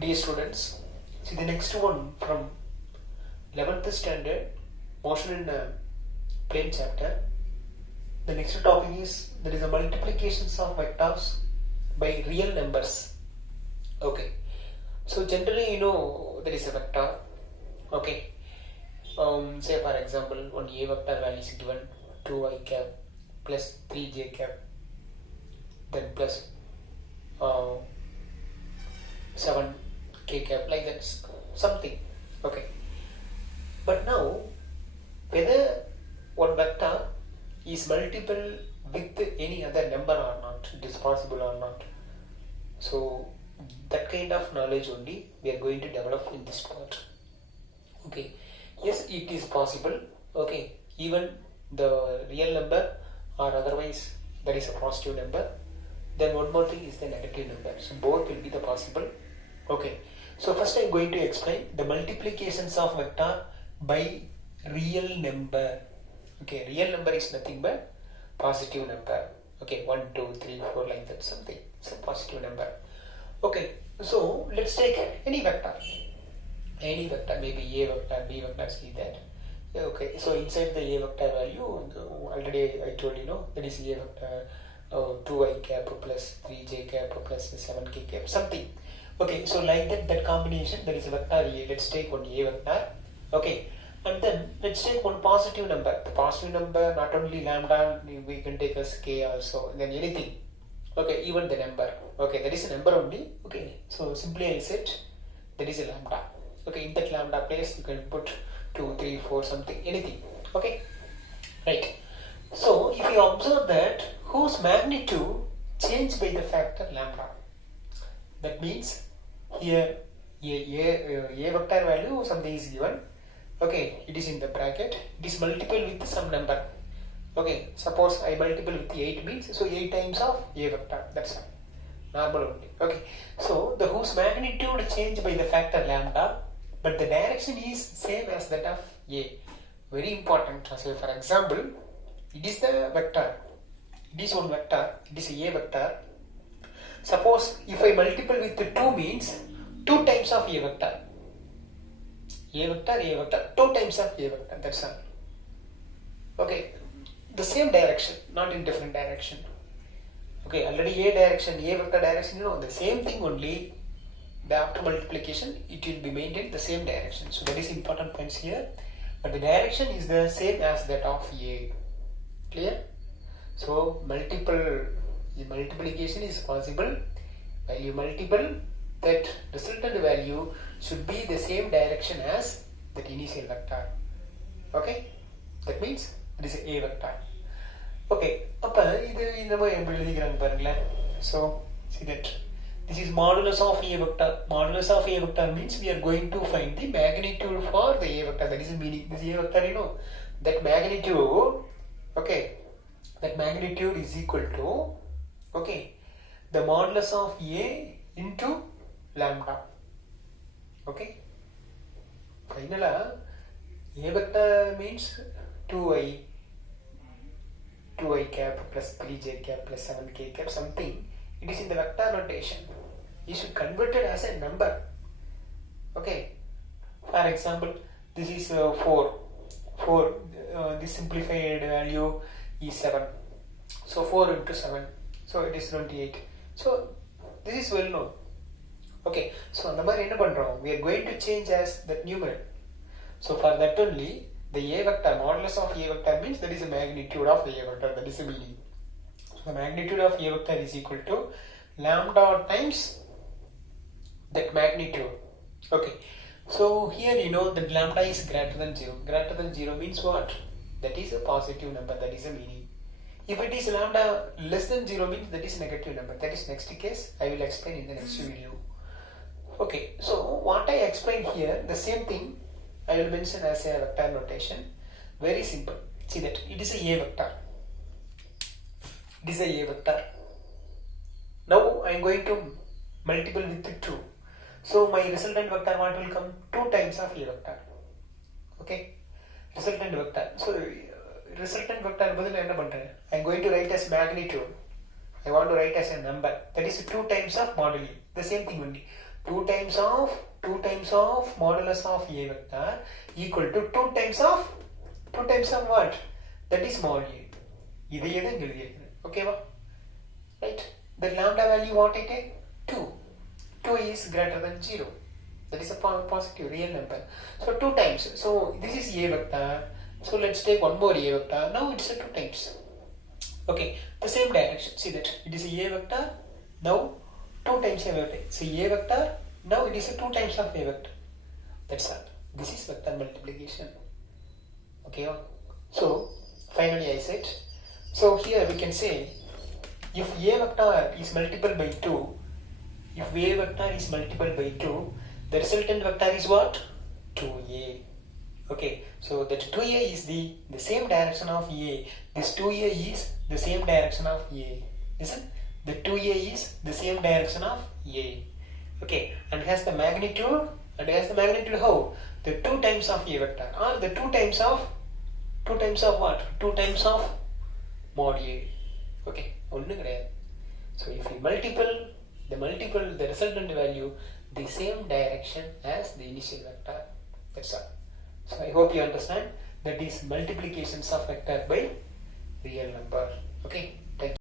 Dear students, see the next one from 11th standard, motion in plane chapter. The next topic is there is a multiplications of vectors by real numbers. Okay, so generally there is a vector. Okay, say for example, one a vector value is given 2i cap plus 3j cap, then plus 7k cap, like that something. Okay, but now whether one vector is multiple with any other number or not, it is possible or not. So that kind of knowledge only we are going to develop in this part. Okay, yes, it is possible. Okay, even the real number or otherwise there is a positive number, then one more thing is the negative number. So both will be the possible. Okay, so first I am going to explain the multiplications of vector by real number. Okay, real number is nothing but positive number. Okay, 1, 2, 3, 4, like that, something. It's a positive number. Okay, so let's take any vector. Any vector, maybe a vector, b vector, see that. Okay, so inside the a vector value, already I told that is a vector 2i cap plus 3j cap plus 7k cap, something. Okay, so like that combination, there is a vector a. Let's take one a vector. Okay, and then let's take one positive number. The positive number, not only lambda, we can take as k also, then anything. Okay, even the number. Okay, that is a number only. Okay, so simply I said that is a lambda. Okay, in that lambda place you can put 2, 3, 4, something, anything. Okay, right. So if you observe that whose magnitude changed by the factor lambda, that means here a vector value something is given. Okay, it is in the bracket, it is multiple with some number. Okay, suppose I multiple with 8 means, so 8 times of a vector, that's all, normal only. Okay, so the whose magnitude changed by the factor lambda, but the direction is same as that of a. Very important. So for example, it is the vector, it is one vector, it is a vector. Suppose if I multiple with 2 means 2 times of a vector, 2 times of a vector, that's all. Okay, the same direction, not in different direction. Okay, already a direction, a vector direction, the same thing only. The after multiplication, it will be maintained the same direction. So that is important points here. But the direction is the same as that of a. Clear? So multiplication is possible. While you multiple, that resultant value should be the same direction as that initial vector. Okay? That means it is a vector. Okay. So see that this is modulus of a vector. Modulus of a vector means we are going to find the magnitude for the a vector. That is the meaning. This a vector, that magnitude. Okay, that magnitude is equal to, okay, the modulus of a into lambda. Okay, finally a vector means 2i cap plus 3j cap plus 7k cap, something. It is in the vector notation. You should convert it as a number. Okay, for example, this is 4. This simplified value is 7. So 4 into 7. So it is 28. So this is well known. Okay, so we are going to change as that numeral. So for that only, the a vector, modulus of a vector means that is the magnitude of a vector. That is the meaning. So the magnitude of a vector is equal to lambda times that magnitude. Okay, so here that lambda is greater than 0. Greater than 0 means what? That is a positive number. That is the meaning. If it is lambda less than 0 means that is negative number. That is next case. I will explain in the next video. Okay, so what I explained here, the same thing I will mention as a vector notation. Very simple. See that it is a vector. It is a vector. Now I am going to multiple with 2. So my resultant vector what will come? 2 times of a vector. Okay, resultant vector. So resultant vector I am going to write as magnitude. I want to write as a number. That is 2 times of moduli. The same thing only. 2 times of modulus of A vector equal to 2 times of what? That is mod A. இது எது எழுதியிருக்குது ஓகேவா right? The lambda value what I take? 2. 2 is greater than 0. That is a positive real number. So 2 times. So this is A vector. So let's take one more A vector. Now it's a 2 times. Okay, the same direction. See that it is a A vector. Now 2 times A vector. So A vector. Now it is a 2 times of A vector. That's all. This is vector multiplication. Okay. So finally I said. So here we can say if A vector is multiple by 2, if A vector is multiple by 2, the resultant vector is what? 2A. Okay, so that 2A is the same direction of A. This 2A is the same direction of A. Listen, the 2A is the same direction of A. Okay, and has the magnitude, how? The 2 times of A vector, or the 2 times of what? 2 times of mod A. Okay, so if we multiple the resultant value the same direction as the initial vector. That's all. So I hope you understand that is multiplications of vector by real number. Okay.